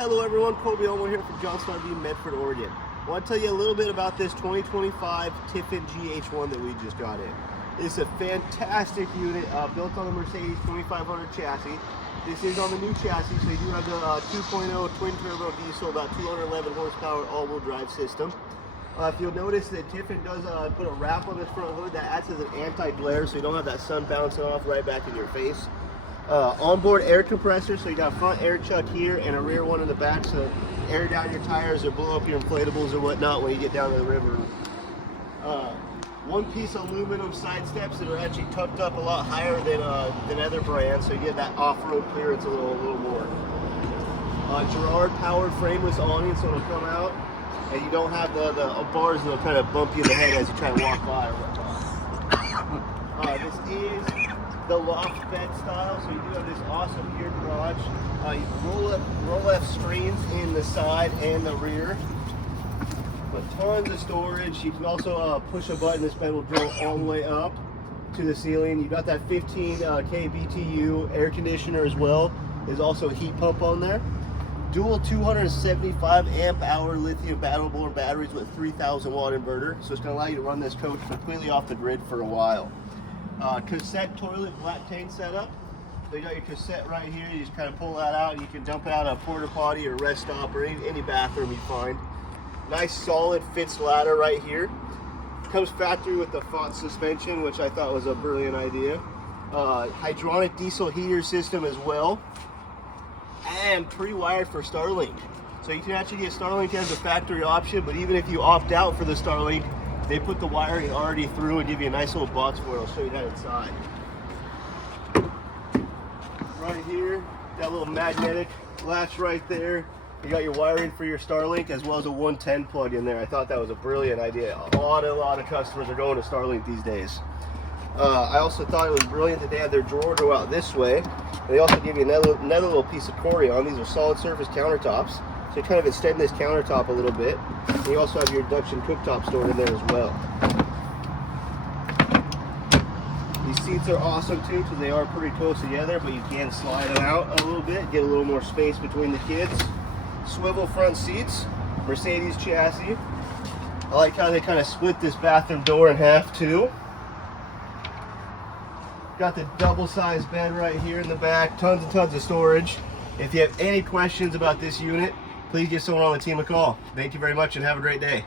Hello everyone, Colby Elmore here from Johnston RV, Medford, Oregon. I want to tell you a little bit about this 2025 Tiffin GH1 that we just got in. It's a fantastic unit built on the Mercedes 2500 chassis. This is on the new chassis, so you do have the 2.0 twin turbo diesel, about 211 horsepower all-wheel drive system. If you'll notice that Tiffin does put a wrap on this front hood that acts as an anti-glare, so you don't have that sun bouncing off right back in your face. Onboard air compressor, so you got a front air chuck here and a rear one in the back, so air down your tires or blow up your inflatables or whatnot when you get down to the river. One piece aluminum side steps that are actually tucked up a lot higher than other brands, so you get that off-road clearance a little more. Gerard powered frameless awning, so it'll come out and you don't have the bars that'll kind of bump you in the head as you try to walk by or whatnot. This is the loft bed style, so you do have this awesome geared garage. You roll left screens in the side and the rear, but tons of storage. You can also push a button, this bed will drill all the way up to the ceiling. You've got that 15 K BTU air conditioner as well. There's also a heat pump on there. Dual 275 amp hour lithium battle-borne batteries with 3,000 watt inverter, so it's going to allow you to run this coach completely off the grid for a while. Cassette toilet black tank setup. So you got your cassette right here. You just kind of pull that out and you can dump it out of a porta potty or rest stop or any bathroom you find. Nice solid fixed ladder right here. Comes factory with the Font suspension, which I thought was a brilliant idea. Hydronic diesel heater system as well, and pre-wired for Starlink. So you can actually get Starlink as a factory option, but even if you opt out for the Starlink, they put the wiring already through and give you a nice little box for it. I'll show you that inside. Right here, got a little magnetic latch right there. You got your wiring for your Starlink as well as a 110 plug in there. I thought that was a brilliant idea. A lot of customers are going to Starlink these days. I also thought it was brilliant that they had their drawer go out this way. They also give you another little piece of Corian. These are solid surface countertops, so you kind of extend this countertop a little bit. And you also have your induction cooktop stored in there as well. These seats are awesome too because they are pretty close together, but you can slide them out a little bit, get a little more space between the kids. Swivel front seats, Mercedes chassis. I like how they kind of split this bathroom door in half too. Got the double-sized bed right here in the back, tons and tons of storage. If you have any questions about this unit, please give someone on the team a call. Thank you very much and have a great day.